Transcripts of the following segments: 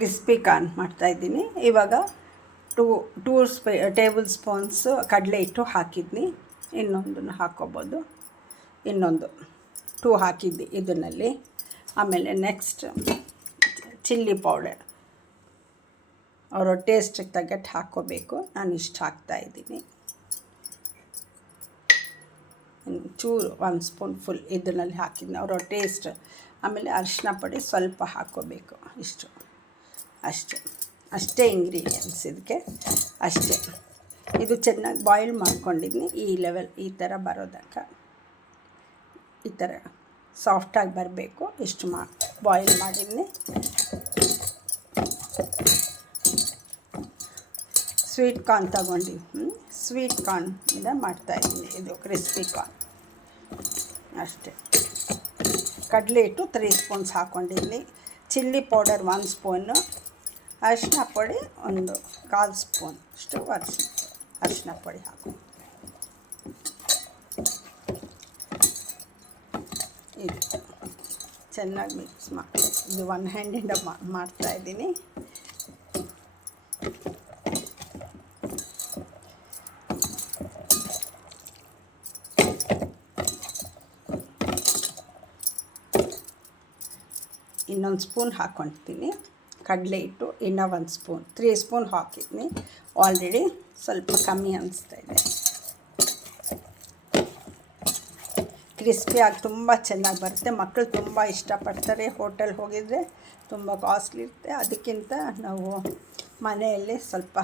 Crispy corn ಮಾಡ್ತಾಯಿದ್ದೀನಿ. ಇವಾಗ two table spoons ಕಡಲೆ ಹಿಟ್ಟು ಹಾಕಿದ್ನಿ. ಇನ್ನೊಂದನ್ನು ಹಾಕ್ಕೋಬೋದು. ಇನ್ನೊಂದು 2 ಹಾಕಿದ್ದೆ ಇದರಲ್ಲಿ. ಆಮೇಲೆ ನೆಕ್ಸ್ಟ್ ಚಿಲ್ಲಿ ಪೌಡರ್ ಅವರ ಟೇಸ್ಟಿಗೆ ತగ్గಟ್ಟು ಹಾಕ್ಕೋಬೇಕು. ನಾನು ಇಷ್ಟು ಹಾಕ್ತಾಯಿದ್ದೀನಿ. ಚೂರು 1 ಸ್ಪೂನ್ ಫುಲ್ ಇದರಲ್ಲಿ ಹಾಕಿದ್ನಿ ಅವರ ಟೇಸ್ಟ್. ಆಮೇಲೆ ಅರಿಶಿನ ಪುಡಿ ಸ್ವಲ್ಪ ಹಾಕ್ಕೋಬೇಕು. ಇಷ್ಟು ಅಷ್ಟೇ ಇಂಗ್ರೀಡಿಯೆಂಟ್ಸ್ ಇದಕ್ಕೆ ಅಷ್ಟೇ. ಇದು ಚೆನ್ನಾಗಿ ಬಾಯ್ಲ್ ಮಾಡ್ಕೊಂಡಿದ್ನಿ. ಈ ಲೆವೆಲ್ ಈ ಥರ ಬರೋದಕ್ಕ ಈ ಥರ ಸಾಫ್ಟಾಗಿ ಬರಬೇಕು. ಇಷ್ಟು ಬಾಯ್ಲ್ ಮಾಡಿದ್ನಿ. ಸ್ವೀಟ್ ಕಾರ್ನ್ ತಗೊಂಡಿದ್ದೀನಿ. ಸ್ವೀಟ್ ಕಾರ್ನಿಂದ ಮಾಡ್ತಾಯಿದ್ದೀನಿ. ಇದು ಕ್ರಿಸ್ಪಿ ಕಾರ್ನ್ ಅಷ್ಟೇ. ಕಡಲೆ ಹಿಟ್ಟು 3 ಸ್ಪೂನ್ಸ್ ಹಾಕ್ಕೊಂಡಿದ್ದೀನಿ. ಚಿಲ್ಲಿ ಪೌಡರ್ 1 ಸ್ಪೂನು, ಅರಿಶಿನ ಪುಡಿ 1/4 ಸ್ಪೂನ್ ಅಷ್ಟು ಅರಿಶಿನ ಪುಡಿ ಹಾಕಿ ಇದು ಚೆನ್ನಾಗಿ ಮಿಕ್ಸ್ ಮಾಡಿ. ಇದು 1 ಹ್ಯಾಂಡಿಂದ ಮಾಡ್ತಾಯಿದ್ದೀನಿ. ಇನ್ನೊಂದು ಸ್ಪೂನ್ ಹಾಕ್ಕೊಳ್ತೀನಿ ಕಡಲೆ ಹಿಟ್ಟು. ಇನ್ನೂ 1 ಸ್ಪೂನ್ 3 ಸ್ಪೂನ್ ಹಾಕಿದ್ನಿ ಆಲ್ರೆಡಿ. ಸ್ವಲ್ಪ ಕಮ್ಮಿ ಅನಿಸ್ತಾಯಿದೆ. ಕ್ರಿಸ್ಪಿಯಾಗಿ ತುಂಬ ಚೆನ್ನಾಗಿ ಬರುತ್ತೆ. ಮಕ್ಕಳು ತುಂಬ ಇಷ್ಟಪಡ್ತಾರೆ. ಹೋಟೆಲ್ ಹೋಗಿದರೆ ತುಂಬ ಕಾಸ್ಟ್ಲಿ ಇರುತ್ತೆ. ಅದಕ್ಕಿಂತ ನಾವು ಮನೆಯಲ್ಲಿ ಸ್ವಲ್ಪ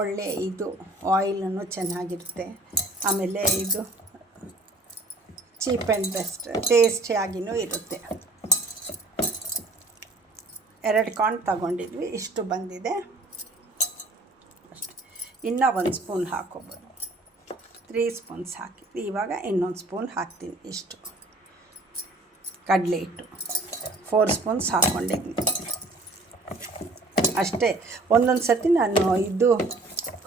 ಒಳ್ಳೆ ಇದು ಆಯಿಲನ್ನು ಚೆನ್ನಾಗಿರುತ್ತೆ. ಆಮೇಲೆ ಇದು ಚೀಪ್ ಆ್ಯಂಡ್ ಬೆಸ್ಟ್ ಟೇಸ್ಟಿಯಾಗಿಯೂ ಇರುತ್ತೆ. 2 ಕಾರ್ನ್ ತಗೊಂಡಿದ್ವಿ. ಇಷ್ಟು ಬಂದಿದೆ ಅಷ್ಟೆ. ಇನ್ನೂ 1 ಸ್ಪೂನ್ ಹಾಕ್ಕೋಬೋದು. 3 ಸ್ಪೂನ್ಸ್ ಹಾಕಿದ್ವಿ. ಇವಾಗ ಇನ್ನೊಂದು ಸ್ಪೂನ್ ಹಾಕ್ತೀನಿ. ಇಷ್ಟು ಕಡಲೆ ಹಿಟ್ಟು 4 ಸ್ಪೂನ್ಸ್ ಹಾಕ್ಕೊಂಡಿದ್ವಿ ಅಷ್ಟೇ. ಒಂದೊಂದು ಸರ್ತಿ ನಾನು ಇದು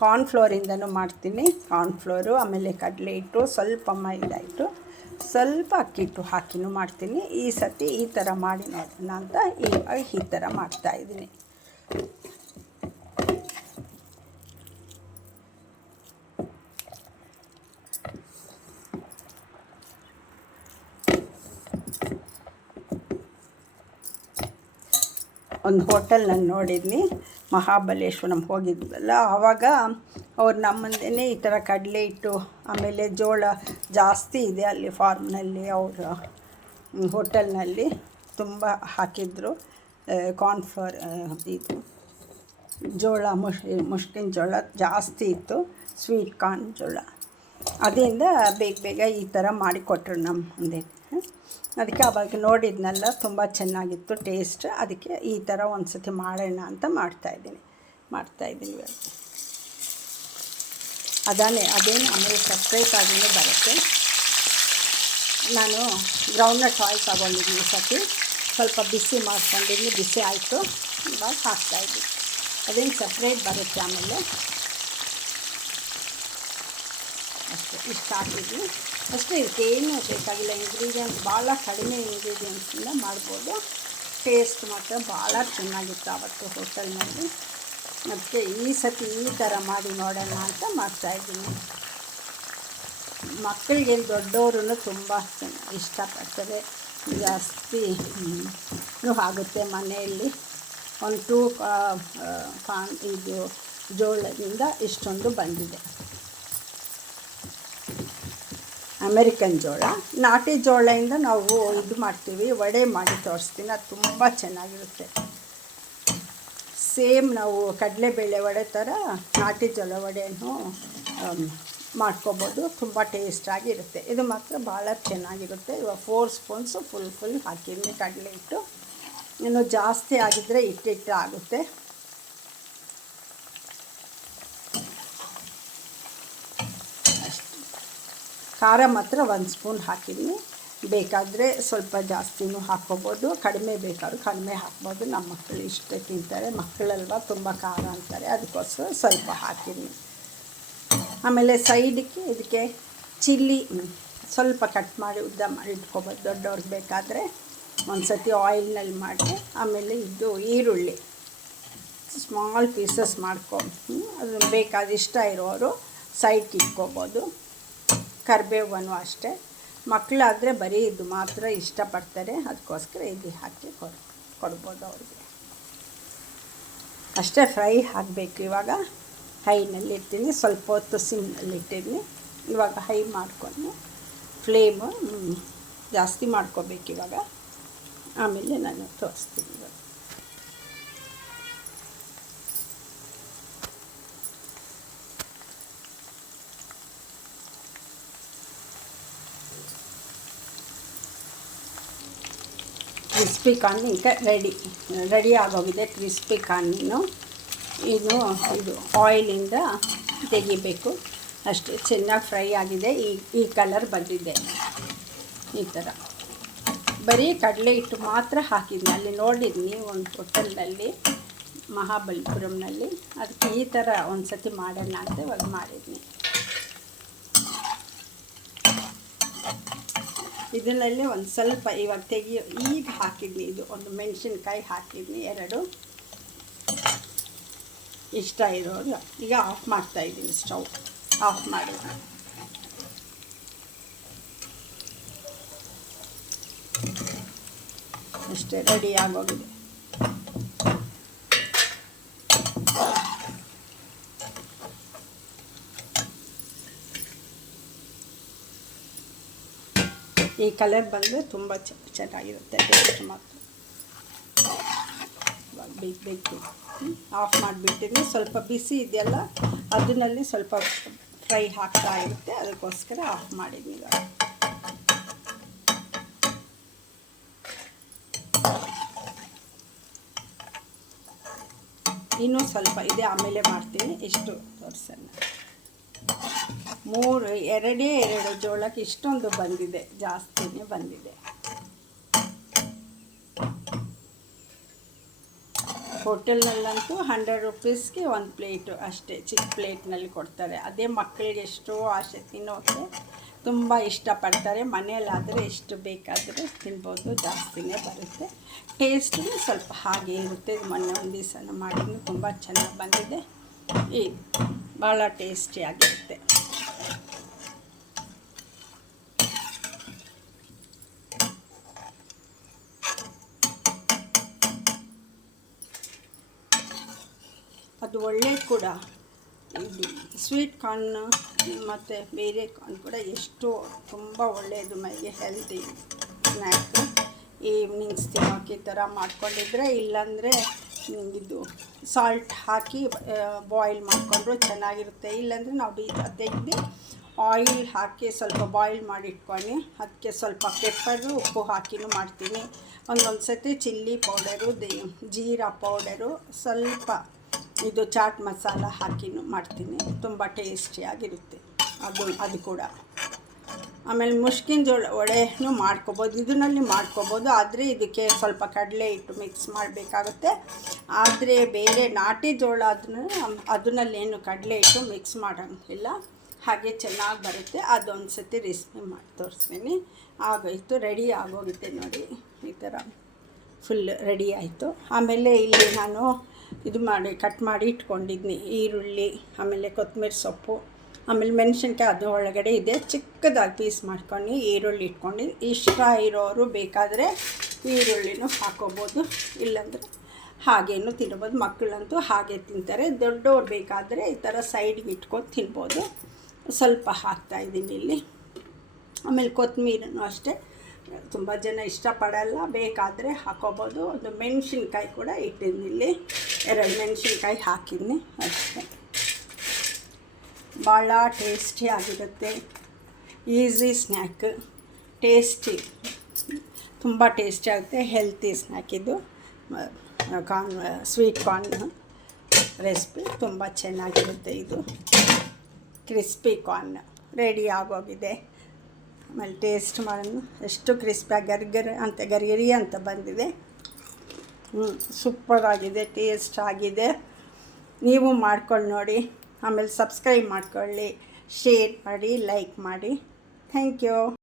ಕಾರ್ನ್ಫ್ಲೋರಿಂದನೂ ಮಾಡ್ತೀನಿ. ಕಾರ್ನ್ಫ್ಲೋರು, ಆಮೇಲೆ ಕಡಲೆ ಹಿಟ್ಟು, ಸ್ವಲ್ಪ ಮೈದಾ ಹಿಟ್ಟು, ಸ್ವಲ್ಪ ಅಕ್ಕಿ ಹಿಟ್ಟು ಹಾಕಿನೂ ಮಾಡ್ತೀನಿ. ಈ ಸರ್ತಿ ಈ ಥರ ಮಾಡಿ ನೋಡೋಣ ಅಂತ ಇವಾಗ ಈ ಥರ ಮಾಡ್ತಾಯಿದ್ದೀನಿ. ಒಂದು ಹೋಟೆಲ್ ನಾನು ನೋಡಿದ್ನಿ, ಮಹಾಬಲೇಶ್ವರಂ ಹೋಗಿದ್ವಲ್ಲ, ಆವಾಗ ಅವ್ರು ನಮ್ಮ ಮುಂದೆನೇ ಈ ಥರ ಕಡಲೆ ಹಿಟ್ಟು ಆಮೇಲೆ ಜೋಳ ಜಾಸ್ತಿ ಇದೆ ಅಲ್ಲಿ ಫಾರ್ಮ್ನಲ್ಲಿ. ಅವರ ಹೋಟೆಲ್ನಲ್ಲಿ ತುಂಬ ಹಾಕಿದ್ರು. ಕಾರ್ನ್ಫ್ಲೋರ್ ಇದು ಜೋಳ ಮುಷ್ಕಿನ ಜೋಳ ಜಾಸ್ತಿ ಇತ್ತು. ಸ್ವೀಟ್ ಕಾರ್ನ್ ಜೋಳ. ಅದರಿಂದ ಬೇಗ ಈ ಥರ ಮಾಡಿಕೊಟ್ರು ನಮ್ಮ ಮುಂದೆ. ಅದಕ್ಕೆ ಆವಾಗ ನೋಡಿದ್ನಲ್ಲ, ತುಂಬ ಚೆನ್ನಾಗಿತ್ತು ಟೇಸ್ಟ್. ಅದಕ್ಕೆ ಈ ಥರ ಒಂದು ಸತಿ ಮಾಡೋಣ ಅಂತ ಮಾಡ್ತಾಯಿದ್ದೀನಿ ಇವಾಗ. ಅದೇನು ಆಮೇಲೆ ಸಪ್ರೇಟ್ ಆಗಿಯೂ ಬರುತ್ತೆ. ನಾನು ಗ್ರೌಂಡ್ನಟ್ ಆಯಿಲ್ ತಗೊಂಡಿದ್ದೀನಿ. ಸತಿ ಸ್ವಲ್ಪ ಬಿಸಿ ಮಾಡ್ಕೊಂಡಿದ್ದೀನಿ. ಬಿಸಿ ಆಯಿತು. ಇವಾಗ ಹಾಕ್ತಾಯಿದ್ದೀನಿ. ಅದೇನು ಸಪ್ರೇಟ್ ಬರುತ್ತೆ. ಆಮೇಲೆ ಅಷ್ಟೇ. ಇಷ್ಟು ಹಾಕಿದ್ವಿ ಅಷ್ಟೇ. ಇದಕ್ಕೇನು ಬೇಕಾಗಿಲ್ಲ. ಇಂಗ್ರೀಡಿಯೆಂಟ್ಸ್ ಭಾಳ ಕಡಿಮೆ ಇಂಗ್ರೀಡಿಯೆಂಟ್ಸಿಂದ ಮಾಡ್ಬೋದು. ಟೇಸ್ಟ್ ಮಾತ್ರ ಭಾಳ ಚೆನ್ನಾಗಿತ್ತು ಆವತ್ತು ಹೋಟೆಲ್ನಲ್ಲಿ. ಅದಕ್ಕೆ ಈ ಸತಿ ಈ ಥರ ಮಾಡಿ ನೋಡೋಣ ಅಂತ ಮಾಡ್ತಾಯಿದ್ದೀನಿ. ಮಕ್ಕಳಿಗೆ ದೊಡ್ಡವರು ತುಂಬ ಇಷ್ಟಪಡ್ತಾರೆ. ಜಾಸ್ತಿ ಆಗುತ್ತೆ ಮನೆಯಲ್ಲಿ. ಒಂದು 2 ಇದು ಜೋಳದಿಂದ ಇಷ್ಟೊಂದು ಬಂದಿದೆ. ಅಮೇರಿಕನ್ ಜೋಳ. ನಾಟಿ ಜೋಳದಿಂದ ನಾವು ಇದು ಮಾಡ್ತೀವಿ, ವಡೆ ಮಾಡಿ ತೋರಿಸ್ತೀನಿ. ಅದು ತುಂಬ ಚೆನ್ನಾಗಿರುತ್ತೆ. ಸೇಮ್ ನಾವು ಕಡಲೆಬೇಳೆ ವಡೆ ಥರ ನಾಟಿ ಜೋಳ ವಡೆಯನ್ನು ಮಾಡ್ಕೊಬೋದು. ತುಂಬ ಟೇಸ್ಟಾಗಿರುತ್ತೆ. ಇದು ಮಾತ್ರ ಭಾಳ ಚೆನ್ನಾಗಿರುತ್ತೆ. ಇವಾಗ 4 ಸ್ಪೂನ್ಸು ಫುಲ್ ಹಾಕಿದ್ವಿ ಕಡಲೆ ಹಿಟ್ಟು. ಇನ್ನು ಜಾಸ್ತಿ ಆಗಿದ್ದರೆ ಹಿಟ್ಟಿಟ್ಟು ಆಗುತ್ತೆ. ಖಾರ ಮಾತ್ರ 1 ಸ್ಪೂನ್ ಹಾಕಿದ್ದೀನಿ. ಬೇಕಾದರೆ ಸ್ವಲ್ಪ ಜಾಸ್ತಿನೂ ಹಾಕ್ಕೋಬೋದು. ಕಡಿಮೆ ಬೇಕಾದ್ರೂ ಕಡಿಮೆ ಹಾಕ್ಬೋದು. ನಮ್ಮ ಮಕ್ಕಳು ಇಷ್ಟ ತಿಂತಾರೆ. ಮಕ್ಕಳಲ್ವ ತುಂಬ ಖಾರ ಅಂತಾರೆ. ಅದಕ್ಕೋಸ್ಕರ ಸ್ವಲ್ಪ ಹಾಕಿದ್ದೀನಿ. ಆಮೇಲೆ ಸೈಡಿಗೆ ಇದಕ್ಕೆ ಚಿಲ್ಲಿ ಸ್ವಲ್ಪ ಕಟ್ ಮಾಡಿ ಉದ್ದ ಮಾಡಿ ಇಟ್ಕೊಬೋದು. ದೊಡ್ಡವ್ರಿಗೆ ಬೇಕಾದರೆ ಒಂದು ಸತಿ ಆಯಿಲ್ನಲ್ಲಿ ಮಾಡಿ ಆಮೇಲೆ ಇದು ಈರುಳ್ಳಿ ಸ್ಮಾಲ್ ಪೀಸಸ್ ಮಾಡ್ಕೊಂಡು ಅದನ್ನು ಬೇಕಾದ ಇಷ್ಟ ಇರೋರು ಸೈಡ್ಗೆ ಇಟ್ಕೋಬೋದು. ಕರಿಬೇವನ್ನು ಅಷ್ಟೇ, ಮಕ್ಕಳಾದರೆ ಬರೀ ಇದು ಮಾತ್ರ ಇಷ್ಟಪಡ್ತಾರೆ, ಅದಕ್ಕೋಸ್ಕರ ಇದು ಹಾಕಿ ಕೊಡ್ಬೋದು ಅವ್ರಿಗೆ. ಅಷ್ಟೇ ಫ್ರೈ ಆಗಬೇಕು. ಇವಾಗ ಹೈನಲ್ಲಿರ್ತೀನಿ, ಸ್ವಲ್ಪ ಹೊತ್ತು ಸಿಮ್ನಲ್ಲಿಟ್ಟಿದ್ದೀನಿ. ಇವಾಗ ಹೈ ಮಾಡಿಕೊಂಡು ಫ್ಲೇಮು ಜಾಸ್ತಿ ಮಾಡ್ಕೋಬೇಕು ಇವಾಗ. ಆಮೇಲೆ ನಾನು ತೋರಿಸ್ತೀನಿ ಇವಾಗ. ಕ್ರಿಸ್ಪಿ ಕಾರ್ನ್ ಈಗ ರೆಡಿ ಆಗೋಗಿದೆ. ಕ್ರಿಸ್ಪಿ ಕಾರ್ನು ಇದು ಆಯಿಲಿಂದ ತೆಗಿಬೇಕು ಅಷ್ಟೇ. ಚೆನ್ನಾಗಿ ಫ್ರೈ ಆಗಿದೆ. ಈ ಕಲರ್ ಬಂದಿದೆ. ಈ ಥರ ಬರೀ ಕಡಲೆ ಹಿಟ್ಟು ಮಾತ್ರ ಹಾಕಿದ್ನಿ. ಅಲ್ಲಿ ನೋಡಿದ್ನಿ ಒಂದು ಹೋಟೆಲ್ನಲ್ಲಿ ಮಹಾಬಲಿಪುರಂನಲ್ಲಿ. ಅದಕ್ಕೆ ಈ ಥರ ಒಂದು ಸತಿ ಮಾಡೋಣ ಅಂತ ಇವಾಗ ಮಾಡಿದ್ನಿ. ಇದರಲ್ಲಿ ಒಂದು ಸ್ವಲ್ಪ ಇವಾಗ ಈಗ ಹಾಕಿದ್ನಿ. ಇದು ಒಂದು ಮೆಣಸಿನ್ಕಾಯಿ ಹಾಕಿದ್ನಿ, 2 ಇಷ್ಟ ಇರೋರು. ಈಗ ಆಫ್ ಮಾಡ್ತಾಯಿದ್ದೀನಿ, ಸ್ಟವ್ ಆಫ್ ಮಾಡಿದ್ನಿ. ಅಷ್ಟೇ, ರೆಡಿ ಆಗೋಗಿದೆ. ಈ ಕಲರ್ ಬಂದರೆ ತುಂಬ ಚೆನ್ನಾಗಿರುತ್ತೆ ಟೇಸ್ಟ್ ಮಾತ್ರ. ಬೇಕು ಆಫ್ ಮಾಡಿಬಿಟ್ಟಿದ್ದೀನಿ. ಸ್ವಲ್ಪ ಬಿಸಿ ಇದೆಯಲ್ಲ, ಅದರಲ್ಲಿ ಸ್ವಲ್ಪ ಫ್ರೈ ಆಗ್ತಾ ಇರುತ್ತೆ, ಅದಕ್ಕೋಸ್ಕರ ಆಫ್ ಮಾಡಿದ್ದೀನಿ. ಇನ್ನೂ ಸ್ವಲ್ಪ ಇದೆ, ಆಮೇಲೆ ಮಾಡ್ತೀನಿ. ಇಷ್ಟು ತೋರಿಸೋಣ. 2 ಜೋಳಕ್ಕೆ ಇಷ್ಟೊಂದು ಬಂದಿದೆ, ಜಾಸ್ತಿನೇ ಬಂದಿದೆ. ಹೋಟೆಲ್ನಲ್ಲಂತೂ 100 ರೂಪೀಸ್ಗೆ 1 ಪ್ಲೇಟು ಅಷ್ಟೇ, ಚಿಕ್ಕ ಪ್ಲೇಟ್ನಲ್ಲಿ ಕೊಡ್ತಾರೆ. ಅದೇ ಮಕ್ಕಳಿಗೆ ಎಷ್ಟೋ ಆಸೆ ತಿನ್ನೋಕ್ಕೆ, ತುಂಬ ಇಷ್ಟಪಡ್ತಾರೆ. ಮನೆಯಲ್ಲಾದರೆ ಎಷ್ಟು ಬೇಕಾದರೆ ತಿನ್ಬೋದು, ಜಾಸ್ತಿನೇ ಬರುತ್ತೆ. ಟೇಸ್ಟು ಸ್ವಲ್ಪ ಹಾಗೆ ಇರುತ್ತೆ. ಮೊನ್ನೆ ಒಂದು ದಿವಸ ಮಾಡಿದ್ದು ತುಂಬ ಚೆನ್ನಾಗಿ ಬಂದಿದೆ. ಭಾಳ ಟೇಸ್ಟಿಯಾಗಿರುತ್ತೆ. ಅದು ಒಳ್ಳೆಯದು ಕೂಡ. ಇದು ಸ್ವೀಟ್ ಕಾರ್ನ್ ಮತ್ತು ಬೇರೆ ಕಾರ್ನ್ ಕೂಡ ಎಷ್ಟು ತುಂಬ ಒಳ್ಳೆಯದು ಮೈಗೆ, ಹೆಲ್ತಿ ಸ್ನ್ಯಾಕ್. ಈವ್ನಿಂಗ್ಸ್ ತಿನ್ನೋಕೆ ಈ ಥರ ಮಾಡ್ಕೊಂಡಿದ್ರೆ, ಇಲ್ಲಾಂದರೆ ಇದು ಸಾಲ್ಟ್ ಹಾಕಿ ಬಾಯ್ಲ್ ಮಾಡಿಕೊಂಡ್ರು ಚೆನ್ನಾಗಿರುತ್ತೆ. ಇಲ್ಲಾಂದರೆ ನಾವು ತೆಗೆದು ಆಯಿಲ್ ಹಾಕಿ ಸ್ವಲ್ಪ ಬಾಯ್ಲ್ ಮಾಡಿಟ್ಕೊಂಡು ಅದಕ್ಕೆ ಸ್ವಲ್ಪ ಪೆಪ್ಪರು ಉಪ್ಪು ಹಾಕಿನೂ ಮಾಡ್ತೀನಿ. ಒಂದೊಂದು ಸತಿ ಚಿಲ್ಲಿ ಪೌಡರು, ಜೀರಾ ಪೌಡರು, ಸ್ವಲ್ಪ ಇದು ಚಾಟ್ ಮಸಾಲ ಹಾಕಿನೂ ಮಾಡ್ತೀನಿ. ತುಂಬ ಟೇಸ್ಟಿಯಾಗಿರುತ್ತೆ ಅದು ಕೂಡ. ಆಮೇಲೆ ಮುಷ್ಕಿನ ಜೋಳ ವಡೆನೂ ಮಾಡ್ಕೊಬೋದು, ಇದರಲ್ಲಿ ಮಾಡ್ಕೊಬೋದು. ಆದರೆ ಇದಕ್ಕೆ ಸ್ವಲ್ಪ ಕಡಲೆ ಹಿಟ್ಟು ಮಿಕ್ಸ್ ಮಾಡಬೇಕಾಗುತ್ತೆ. ಆದರೆ ಬೇರೆ ನಾಟಿ ಜೋಳ ಅದನ್ನಲ್ಲೇನು ಕಡಲೆ ಹಿಟ್ಟು ಮಿಕ್ಸ್ ಮಾಡೋಂಗಿಲ್ಲ, ಹಾಗೆ ಚೆನ್ನಾಗಿ ಬರುತ್ತೆ. ಅದೊಂದು ಸತಿ ರೆಸಿಪಿ ಮಾಡಿ ತೋರಿಸ್ತೀನಿ. ಆಗೋಯಿತು, ರೆಡಿ ಆಗೋಗುತ್ತೆ ನೋಡಿ. ಈ ಥರ ಫುಲ್ ರೆಡಿ ಆಯಿತು. ಆಮೇಲೆ ಇಲ್ಲಿ ನಾನು ಇದು ಕಟ್ ಮಾಡಿ ಇಟ್ಕೊಂಡಿದ್ನಿ ಈರುಳ್ಳಿ, ಆಮೇಲೆ ಕೊತ್ತಂಬರಿ ಸೊಪ್ಪು, ಆಮೇಲೆ ಮೆಣಸಿನ್ಕಾಯಿ ಅದು ಒಳಗಡೆ ಇದೆ. ಚಿಕ್ಕದಾಗಿ ಪೀಸ್ ಮಾಡ್ಕೊಂಡು ಈರುಳ್ಳಿ ಇಟ್ಕೊಂಡು, ಇಷ್ಟ ಇರೋರು ಬೇಕಾದರೆ ಈರುಳ್ಳಿನೂ ಹಾಕೋಬೋದು, ಇಲ್ಲಾಂದರೆ ಹಾಗೇನು ತಿನ್ಬೋದು. ಮಕ್ಕಳಂತೂ ಹಾಗೆ ತಿಂತಾರೆ. ದೊಡ್ಡವ್ರು ಬೇಕಾದರೆ ಈ ಥರ ಸೈಡ್ಗೆ ಇಟ್ಕೊಂಡು ತಿನ್ಬೋದು. ಸ್ವಲ್ಪ ಹಾಕ್ತಾಯಿದ್ದೀನಿ ಇಲ್ಲಿ. ಆಮೇಲೆ ಕೊತ್ತಂಬರಿನೂ ಅಷ್ಟೇ, ತುಂಬ ಜನ ಇಷ್ಟಪಡಲ್ಲ, ಬೇಕಾದರೆ ಹಾಕೋಬೋದು. ಒಂದು ಮೆಣಸಿನ್ಕಾಯಿ ಕೂಡ ಇಟ್ಟಿದ್ದೀನಿ ಇಲ್ಲಿ, 2 ಮೆಣಸಿನ್ಕಾಯಿ ಹಾಕಿದ್ದೀನಿ ಅಷ್ಟೇ. ಭಾಳ ಟೇಸ್ಟಿಯಾಗಿರುತ್ತೆ. ಈಸಿ ಸ್ನ್ಯಾಕ್, ಟೇಸ್ಟಿ, ತುಂಬ ಟೇಸ್ಟಿಯಾಗುತ್ತೆ. ಹೆಲ್ತಿ ಸ್ನ್ಯಾಕ್ ಇದು. ಸ್ವೀಟ್ ಕಾರ್ನ್ ರೆಸಿಪಿ ತುಂಬ ಚೆನ್ನಾಗಿರುತ್ತೆ. ಇದು ಕ್ರಿಸ್ಪಿ ಕಾರ್ನ್ ರೆಡಿ ಆಗೋಗಿದೆ. ಆಮೇಲೆ ಟೇಸ್ಟ್ ಮಾಡೋಣ, ಎಷ್ಟು ಕ್ರಿಸ್ಪಿಯಾಗಿ ಗರಿಗರಿ ಅಂತ ಬಂದಿದೆ. ಸೂಪರಾಗಿದೆ, ಟೇಸ್ಟ್ ಆಗಿದೆ. ನೀವು ಮಾಡ್ಕೊಂಡು ನೋಡಿ. ಆಮೇಲೆ ಸಬ್ಸ್ಕ್ರೈಬ್ ಮಾಡ್ಕೊಳ್ಳಿ, ಶೇರ್ ಮಾಡಿ, ಲೈಕ್ ಮಾಡಿ. Thank you.